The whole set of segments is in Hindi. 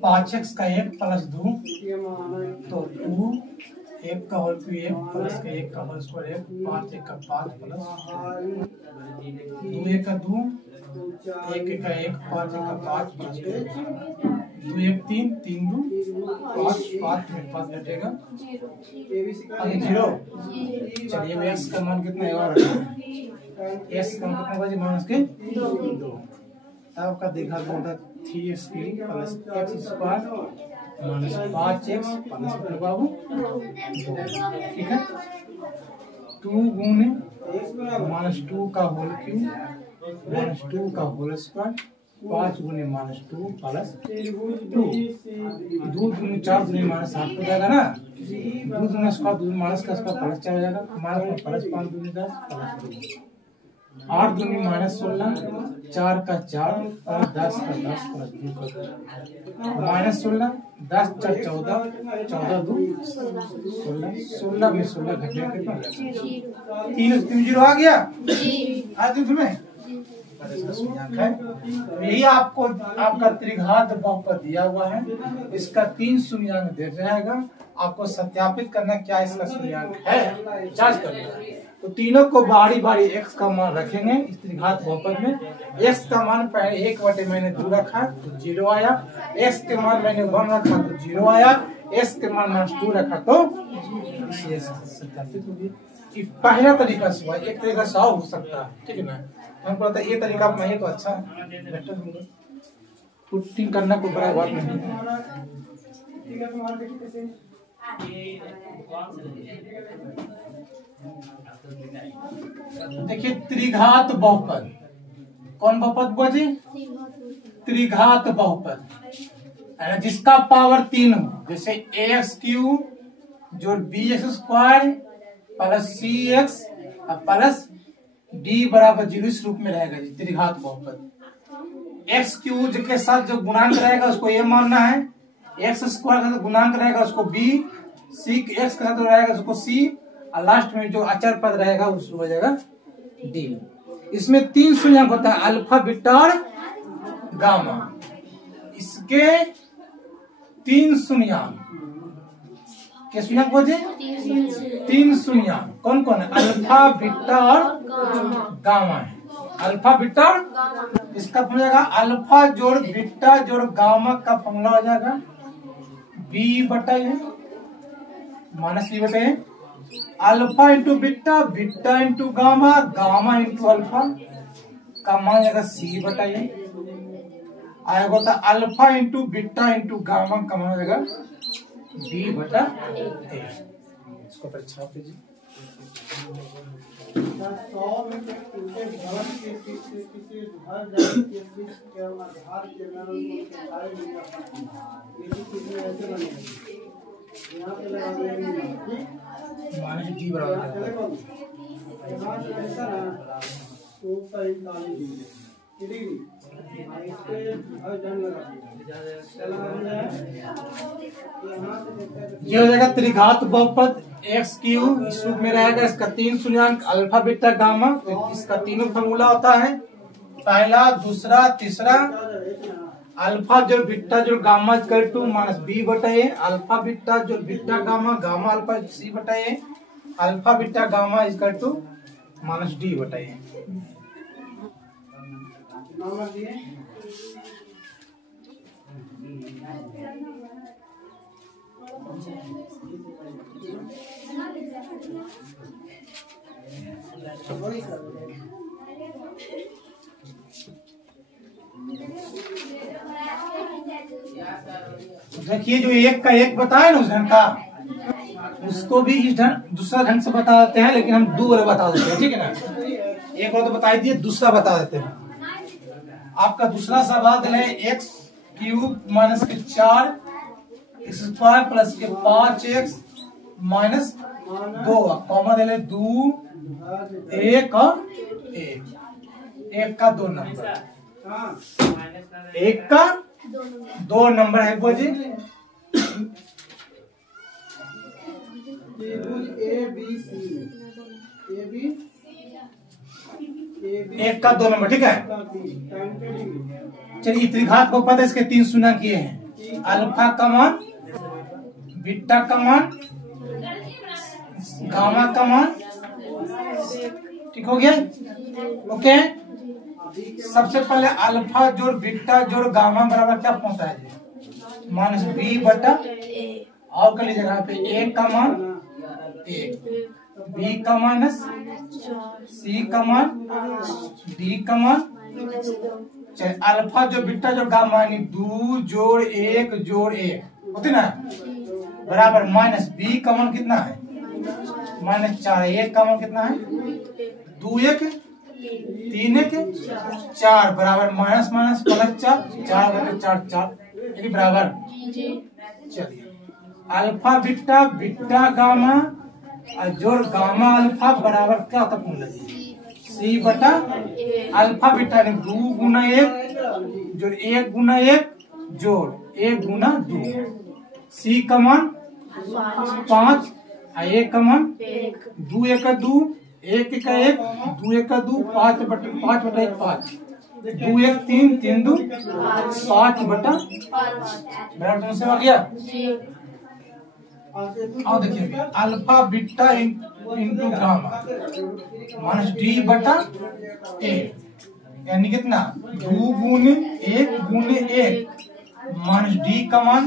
पाँच एक्स का एक प्लस दो तो 2, एक का होल क्यूब एक प्लस का एक का होल स्क्वायर एक, 5 एक का 5 प्लस 2 एक का 2, एक एक का एक, 5 एक का 5 प्लस 2 एक 3, 3 2 5, 5 में 5 घटेगा अभी 0। चलिए एक्स का मान कितना है और एक्स का मान कितना बजे माइनस के 2, तब का देखा था 3x plus x square minus 5x plus बाबू 2, ठीक है। 2 गुने -2 का होल क्यूब माइनस 2 का होल स्क्वायर 5 गुने -2 प्लस 2, 2 दूनी 4 दूनी -7 हो जाएगा ना, 2 दूनी स्क्वायर 2 माइनस का स्क्वायर प्लस 4 हो जाएगा, माइनस प्लस 5 दूनी 10 प्लस 2, 8 दूनी -16, 4 का 4 और 10 का 10 प्लस 2 का -16, 10 4 14, 14 2 16, 16 में 16 घटेगा कितना 3 0 आ गया आज तुम्हें इसका सूचकांक है। यही आपको आपका त्रिघात बहुपद दिया हुआ है, इसका 3 शून्यांक दे रहेगा, आपको सत्यापित करना क्या इसका शून्यांक है, जांच करना। तो तीनों को बारी बारी x का मान रखेंगे इस त्रिघात बहुपद में। x का मान पहले 1 बटे मैंने 2 रखा तो 0 आया, x के मान मैंने 1 रखा तो 0 आया, x के मान -2 रखा तो सत्यापित होगी। पहला तरीका से एक तरीका से हो सकता है, ठीक है ना, हमको लगता है ये तरीका अपनाइए तो अच्छा बेटर होगा, पुटिंग करना कोई बड़ा बात नहीं है। देखिए त्रिघात बहुपद, कौन बहुपद बचे, त्रिघात बहुपद जिसका पावर 3 हो, जैसे ax³ जो bx² plus cx plus d बराबर 0 इस रूप में रहेगा जी त्रिघात बहुपद। x³ के साथ जो गुणांक रहेगा उसको a मानना है, x² के साथ गुणांक रहेगा उसको b, c x के साथ रहेगा उसको c, और लास्ट में जो अचर पद रहेगा उसको हो जाएगा d। इसमें 3 शून्यांक होता है, अल्फा बीटा और गामा। इसके 3 शून्यांक के शून्यांक बचे 3 शून्यांक कौन कौन है, अल्फा बीटा और गामा है। अल्फा बीटा इसका हो जाएगा अल्फा जोड़ बीटा जोड़ गामा का फॉर्मूला हो जाएगा b बटा माइनस b बटे alpha into beta, beta into gamma, gamma into alpha का मान जाएगा c बटा आएगा था alpha into beta into gamma का मान जाएगा b बटा a। इसको पर छाप दीजिए। माइनस d बराबर ये हो जाएगा त्रिघात बहुपद x³ इस रूप में रहेगा। इसका 3 शून्यांक अल्फा बीटा गामा, तो इसका तीनों फॉर्मूला होता है, पहला दूसरा तीसरा। अल्फा जो बीटा जो gamma equal to minus b बटा a, अल्फा बीटा जो beta gamma, gamma alpha c बटा a, alpha beta gamma equal to minus d बटा a। देखिए जो 1 का 1 बताया ना उस ढंग का, उसको भी इस ढंग दूसरा ढंग से बता देते हैं, लेकिन हम 2 वाले बता देते हैं, ठीक है ना। एक और तो बता दिए, दूसरा बता देते हैं। आपका दूसरा सवाल है x³ माइनस के 4 x² प्लस के 5x माइनस 2 कॉमा दे 2 1 और 1 का 2 नंबर, 1 का 2 नंबर है बुआ जी। एक का 2 नंबर, ठीक है। चलिए त्रिघात बहुपद है, इसके 3 सुना किए हैं। अल्फा का मान, बीटा का मान, गामा का मान, ठीक हो गया। ओके, सबसे पहले अल्फा जोड़ बीटा जोड़ गामा बराबर क्या पहुंचता है जी? माइनस बी बटा, और कर लीजिएगा यहाँ पे ए का मान 1, बी का माइनस, सी का मान, डी का मान। चलिए अल्फा जो बीटा जो गामा यानी 2 जोड़ 1 जोड़ 1 होती ना, बराबर माइनस बी का मान कितना है? -4। 1 का मान कितना है? 2 1 3 1 4 बराबर माइनस माइनस प्लस 4, 4 बटे 4 4 यानी बराबर। चलिए अल्फा बीटा बीटा गामा जोड़ गामा अल्फा बराबर क्या होता है? सी बटा अल्फा बीटा ने 2 गुना 1 जोड़ 1 गुना 1 जोड़ 1 गुना 2। सी का मान 5, ए का मान 2 1 2 1 1 1 2 1 2 5 बटा 1 5 2 1 3 3 2 5 बटा बराबर से आ गया। और देखिए alpha beta into gamma minus D बटा ए यानी कितना? 2 गुने 1 गुने 1 माइनस डी का मान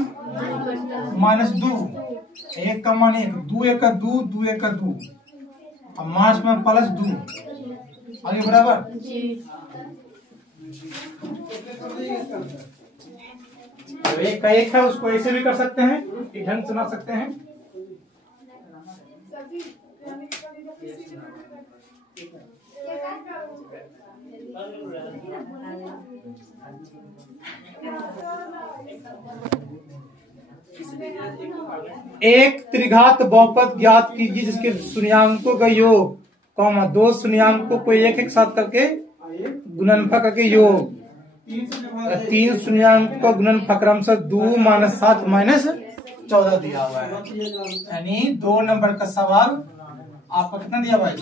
-2, 1 का मान 1, 2 1 2 2 1 2 और माइनस में प्लस 2 आगे बराबर। एक का एक है, उसको ऐसे भी कर सकते हैं, एक ढंग से बना सकते हैं। एक त्रिघात बहुपद ज्ञात कीजिए जिसके शून्यांकों का योग, कॉमा 2 शून्यांकों को एक एक साथ करके गुणनफल करके योग, 3 शून्यांकों का गुणनफल क्रमशः 2 -7 -14 दिया हुआ है। यानी 2 नंबर का सवाल आपको कितना दिया हुआ है?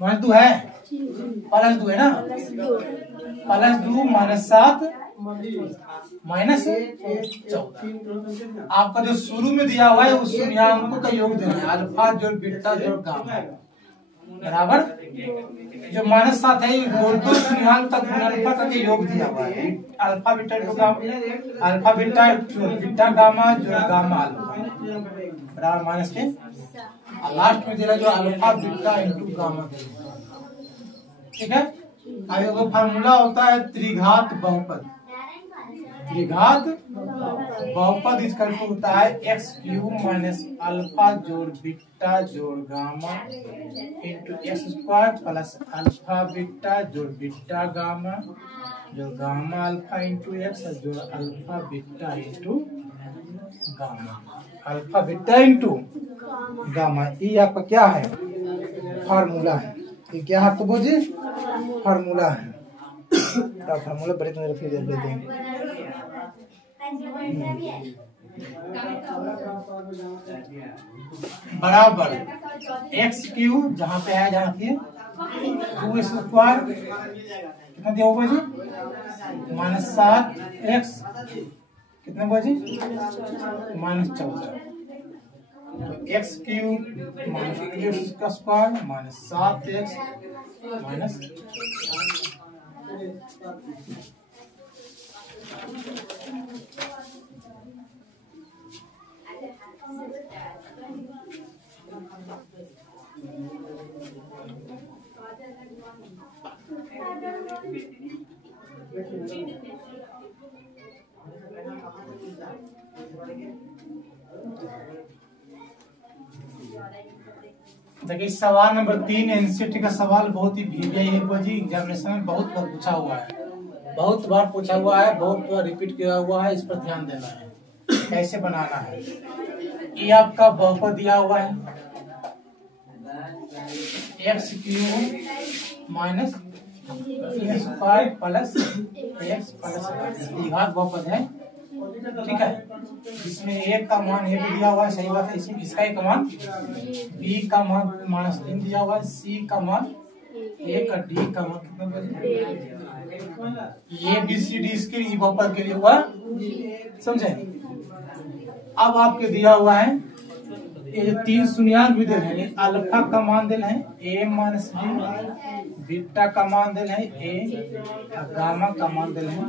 -2 है, +2 है ना, +2 -7 -14। आपका जो शुरू में दिया हुआ है उस शून्यांकों का योग देना है, अल्फा जोड़ बीटा जोड़ गामा बराबर। जो -7 है दो शून्यांक तक गुणनफल करके योग दिया हुआ है, अल्फा बीटा जोड़ गामा, अल्फा बीटा जोड़ बीटा गामा जोड़ गामा अल्फा बराबर माइनस के, और लास्ट में देना जो अल्फा बीटा इंटू गामा, ठीक है। आगे वो फार्मूला होता है त्रिघात बहुपद। त्रिघात बहुपद इसका होता है x³ - अल्फा जोड़ बीटा जोड़ gamma into x² plus alpha beta जोड़ बीटा गामा जोड़ गामा अल्फा इंटू x जोड़ alpha beta into gamma, alpha beta into gamma. ये आपका क्या है? फार्मूला है। ये क्या है आपको बोझे? फार्मूला है। क्या फार्मूला? बड़े तो फिर देख लेते हैं। बराबर x³ जहाँ पे है, जहाँ की 2² कितना दिया होगा जी? -7x कितना हुआ जी? -14। तो x³ -2x का स्क्वायर -7x देखिए सवाल नंबर 3 एनसीईआरटी का सवाल बहुत ही भीड़ जी एग्जामिनेशन में बहुत बार पूछा हुआ है, बहुत बार पूछा हुआ है, बहुत बार रिपीट किया हुआ है। इस पर ध्यान देना है कैसे बनाना है। ये आपका बहुपद दिया हुआ है x³ square plus x plus द्विघात बहुपद है, ठीक है, जिसमें एक का मान एक दिया हुआ है, सही बात है। इसमें इसका एक मान बी का मान -3 दिया हुआ है, सी का मान 1 और डी का मान कितना, ये बी सी डी इसके ई बहुपद के लिए हुआ, समझे। अब आपके दिया हुआ है ये जो 3 शून्यांक भी दे रहे हैं, अल्फा का मान दिल है a माइनस बी, बीटा का मान दिल है a, गामा का मान दिल है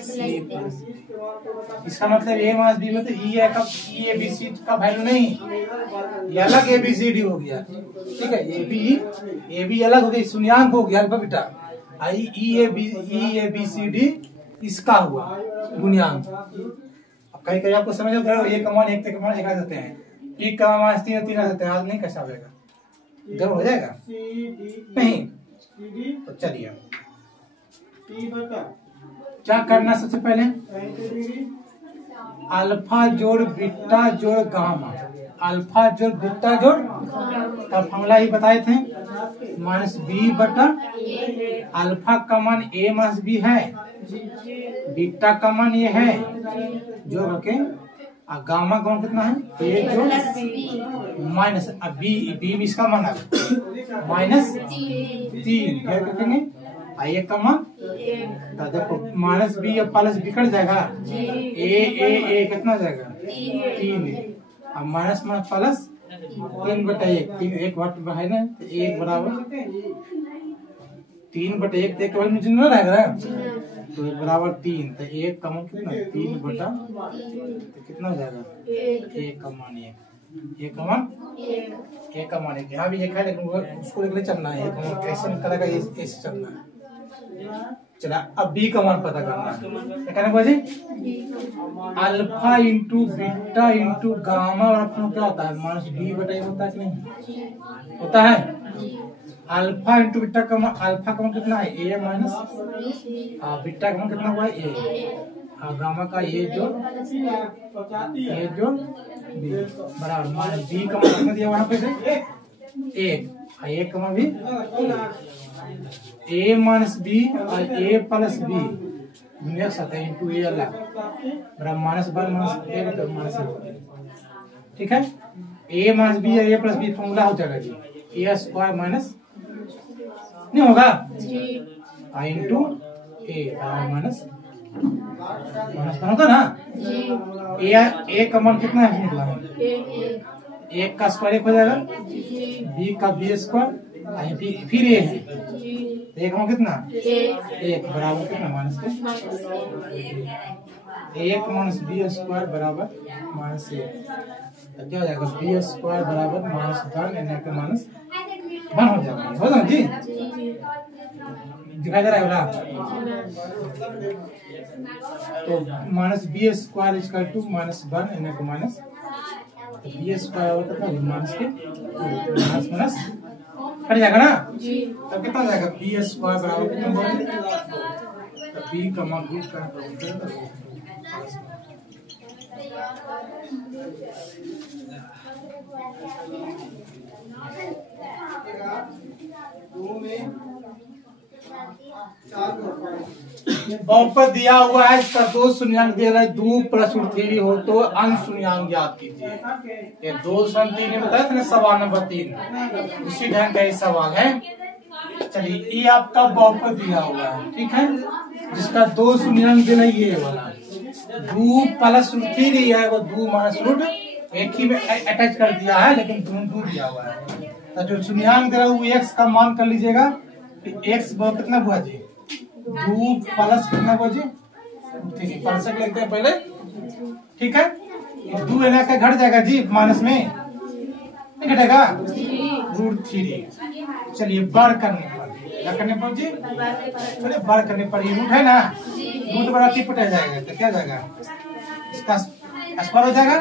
c प्लस। इसका मतलब a माइनस बी मतलब ई ए बी सी का वैल्यू नहीं, ये अलग ए बी सी डी हो गया, ठीक है। ए बी अलग हो गया, शून्यांक हो गया alpha beta, I E A B C D इसका हुआ गुण्यांक। अब कहीं कहीं आपको समझ आता है, एक का मान एक का मान एक आ जाते हैं, एक का मान 3 आ जाते हैं, आज नहीं कैसा होगा, गर्म हो जाएगा नहीं। तो चलिए क्या करना, सबसे पहले अल्फा जोड़ बीटा जोड़ गामा, अल्फा जोड़ बीटा जोड़ का फॉर्मूला ही बताए थे, माइनस बी बटा अल्फा का मान ए माइनस बी है, बीटा का मान ये है जोड़ के, और गामा का मान कितना है ए जोड़ माइनस बी इसका मान -3 क्या करेंगे, आई का मान तो देखो माइनस बी और प्लस बी कट जाएगा, ए कितना हो जाएगा 3, और माइनस प्लस 3/1, 1 वाट है ना, 1 बराबर 3/1 देख के मुझे ना रहेगा, तो 1 बराबर 3, तो 1 का मान कितना 3/, तो कितना हो जाएगा 1 का मान 1 का मान 1, यहाँ भी 1 है लेकिन उसको लेकर चलना है, कैसे निकलेगा ऐसे चलना है। चला अब बी का मान पता करना है, क्या कहना बाजी, alpha into beta into gamma, और अपना क्या होता है माइनस बी बटा होता है कि नहीं होता है। अल्फा इंटू बीटा का मान, अल्फा का मान कितना है ए माइनस, बीटा का मान कितना हुआ है ए, गामा का ए जो बी बराबर माइनस बी का मान कितना दिया वहां पे से 1 का मान भी ए माइनस बी और ए प्लस बी इंटू ए अलग बराबर -1 माइनस ए, ठीक है। ए माइनस बी और ए प्लस बी फॉर्मूला हो जाएगा जी, ए स्क्वायर माइनस नहीं होगा इंटू ए माइनस होता ना, ए का मान कितना है निकला है, 1 का स्क्वायर 1 हो जाएगा, बी का बी स्क्वायर फिर ए है, एक मान कितना 1 बराबर कितना माइनस के 1 माइनस बी स्क्वायर बराबर -1, क्या हो जाएगा बी स्क्वायर बराबर -1 एन के -1 हो जाएगा, हो जाएगा जी, दिखाई दे रहा है। तो minus B square equal to -1 N के माइनस, बी स्क्वायर होता है माइनस के माइनस कट जाएगा ना, तब कितना हो जाएगा बी स्क्वायर बराबर कितना, तो बी का मान रूट का बहुपद दिया हुआ है, इसका 2 शून्यांक दे रहा है, 2 + √3 हो तो अंश शून्यांक ज्ञात कीजिए। ये 2 3 ने बताया था ना, सवाल नंबर 3 उसी ढंग का ये सवाल है। चलिए ये आपका बहुपद दिया हुआ है, ठीक है, जिसका 2 शून्यांक देना ये वाला 2 + √3 दिया है, वो 2 - √, एक ही में अटैच कर दिया है, लेकिन 2 दिया हुआ है। तो जो शून्यांक दे रहा है वो x का मान कर लीजिएगा, x कितना हुआ जी 2 प्लस कितना हुआ जी, ठीक है प्लस लिखते हैं पहले, ठीक है, 2 लेना का घट जाएगा जी, माइनस में नहीं घटेगा √3। चलिए बार करने पर क्या करने पर जी, चलिए बार करने पर ये रूट है ना, रूट बड़ा पट जाएगा, तो क्या जाएगा इसका स्क्वायर हो जाएगा,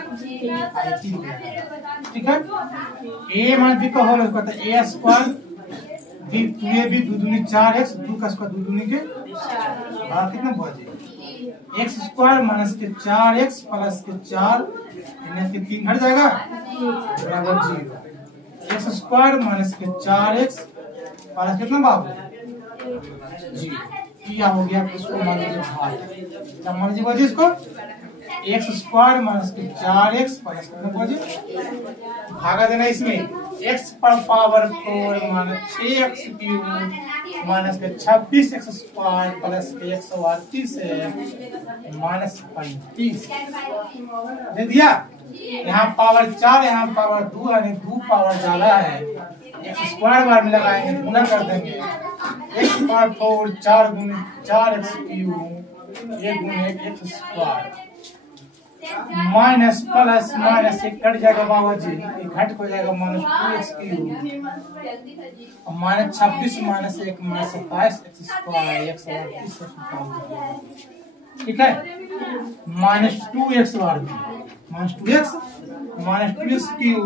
ठीक है। ए माइनस बी का होल होता है ए स्क्वायर, बी 2 दूनी 4x, 2 का स्क्वायर 2 दूनी के कितना हुआ जी, x स्क्वायर माइनस के 4x प्लस के 4 इनमें के 3 हट जाएगा बराबर 0, x स्क्वायर माइनस के 4x प्लस कितना बाबू जी क्या हो गया, इसको मान लीजिए भाग, क्या मान लीजिए बच्चे इसको एक्स स्क्वायर माइनस के 4x प्लस कितना बच्चे भागा देना इसमें x पर power 4 minus 6x cube minus के 26x स्क्वायर प्लस के 138 माइनस 35 दे दिया। यहाँ पावर 4 यहाँ पावर 2 यानी 2 पावर ज्यादा है, एक्स स्क्वायर बार में लगाएंगे गुना कर देंगे, एक्स पावर 4 4 गुने 4x क्यूब 1 गुने x square minus plus minus एक कट जाएगा बाबा जी, एक घट हो जाएगा minus 2x cube minus 26 minus 1 minus 27 x square 138 ठीक है, माइनस 2x बार माइनस 2x क्यूब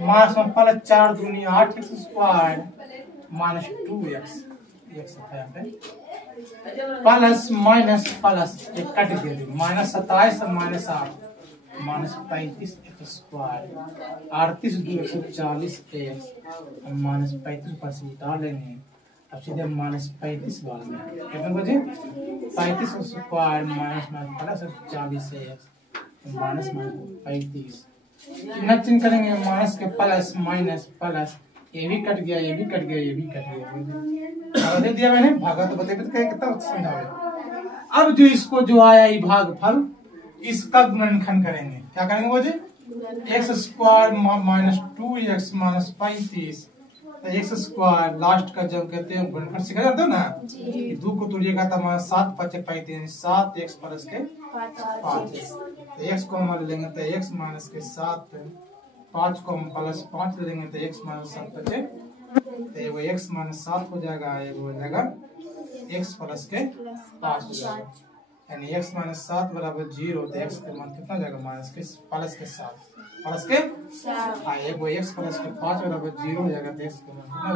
माइनस में प्लस 4 दूनी 8x square minus 2x plus minus plus एक कट दे दी minus 27 minus 8 minus 35 x square 38 2 140 x minus 35 पर से उतार लेंगे, अब सीधे माइनस 35 बार में कितना बचे 35 square minus plus 40 x minus 35 चिन्ह करेंगे माइनस के प्लस माइनस प्लस ये भी कट गया, ये भी कट गया, ये भी कट गया, दे दिया मैंने भागा तो बताइए कितना समझा। अब जो इसको जो आया ये भागफल इसका गुणनखंड करेंगे, क्या करेंगे वो जी x square minus 2x minus 35 तो एक्स स्क्वायर लास्ट का जब कहते हैं गुणनखंड सीखा जाता है ना, 2 को तोड़िएगा तो हमारा 7 5 35 7x प्लस के 5 तो x को हम लेंगे तो x माइनस के 7 5 को हम प्लस 5 ले लेंगे तो x माइनस 7 बचे तो एगो x माइनस 7 हो जाएगा, एगो हो जाएगा x प्लस के 5 हो जाएगा, यानी x माइनस 7 बराबर 0 तो x का मान कितना हो जाएगा माइनस के प्लस के 7 प्लस के हाँ एगो x प्लस के 5 बराबर 0 हो जाएगा तो x का मान कितना हो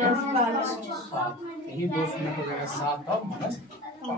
जाएगा माइनस के 7, यही दो शून्य हो जाएगा 7 और माइनस 5।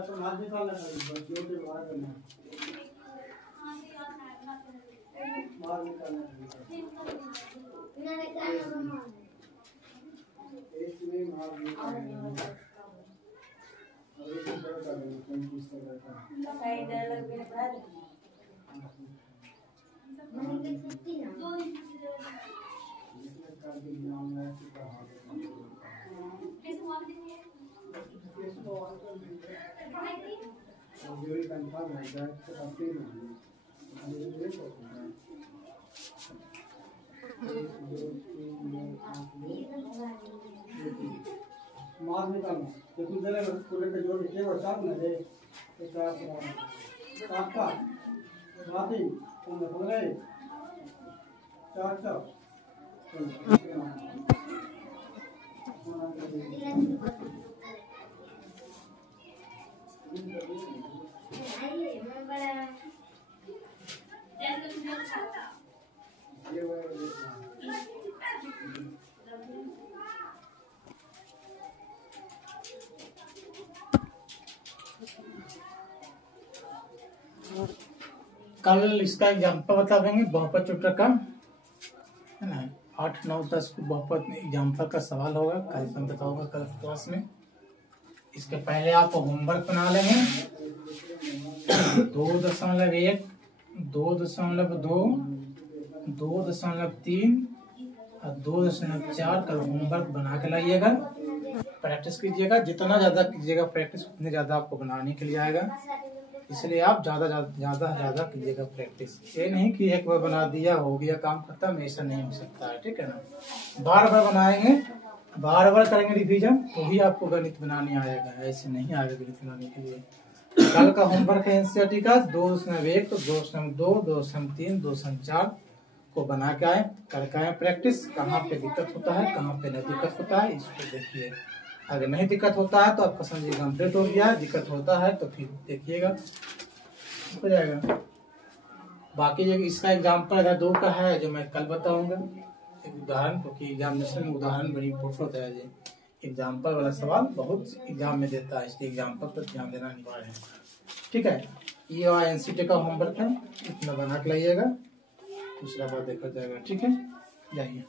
तो मार निकालना है जो के बाहर करना मार निकालना है इसमें मार निकालना और ये बड़ा करेंगे कौन चीज का साइड अलग में भर मन के छुट्टी ना दो दिन इसमें कर के नाम है कि कैसे मार देंगे इसको ऑन कर देंगे और ये कंफर्म है दैट से कंप्लीट है ये देखो मार निकालना तो तुम जरा पूरे का जोड़ के और साथ में दे एक आपका माती तुम बोल रहे चार कल इसका एग्जाम्पल बता देंगे बहुपद चैप्टर का है ना, 8 9 10 को बहुपद एग्जाम्पल का सवाल होगा, कल बताऊंगा कल क्लास में। इसके पहले आप होमवर्क बना लेंगे 2.1 2.2 2.3 और 2.4 का होमवर्क बना के लाइएगा, प्रैक्टिस कीजिएगा, जितना ज्यादा कीजिएगा प्रैक्टिस उतने ज्यादा आपको बनाने के लिए आएगा। इसलिए आप ज्यादा कीजिएगा प्रैक्टिस। ये नहीं कि एक बार बना दिया हो गया काम खत्म, ऐसा नहीं हो सकता है, ठीक है ना। बार बार बनाएंगे, बार बार करेंगे रिवीजन, तो ही आपको गणित बनाने आएगा, ऐसे नहीं आएगा गणित बनाने के लिए। कल का होमवर्क है एनसीईआरटी का 2/1, 2/2, 2/3, 2/4 को बना के आए, करके आए प्रैक्टिस। कहाँ पे दिक्कत होता है, कहाँ पे नहीं दिक्कत होता है, इसको देखिए। अगर नहीं दिक्कत होता है तो आपका समझिए कंप्लीट हो गया, दिक्कत होता है तो फिर देखिएगा, हो जाएगा। बाकी जो इसका एग्जाम्पल है 2 का है, जो मैं कल बताऊंगा एक उदाहरण, क्योंकि एग्जामिनेशन में उदाहरण बड़ी इंपॉर्टेंट होता है। एग्जाम्पल वाला सवाल बहुत एग्जाम में देता है, इसलिए एग्जाम्पल पर ध्यान देना अनिवार्य है, ठीक है। ये एनसीईआरटी का होमवर्क है, इतना बना के लाइएगा, दूसरा बार देखा जाएगा, ठीक है। जाइए।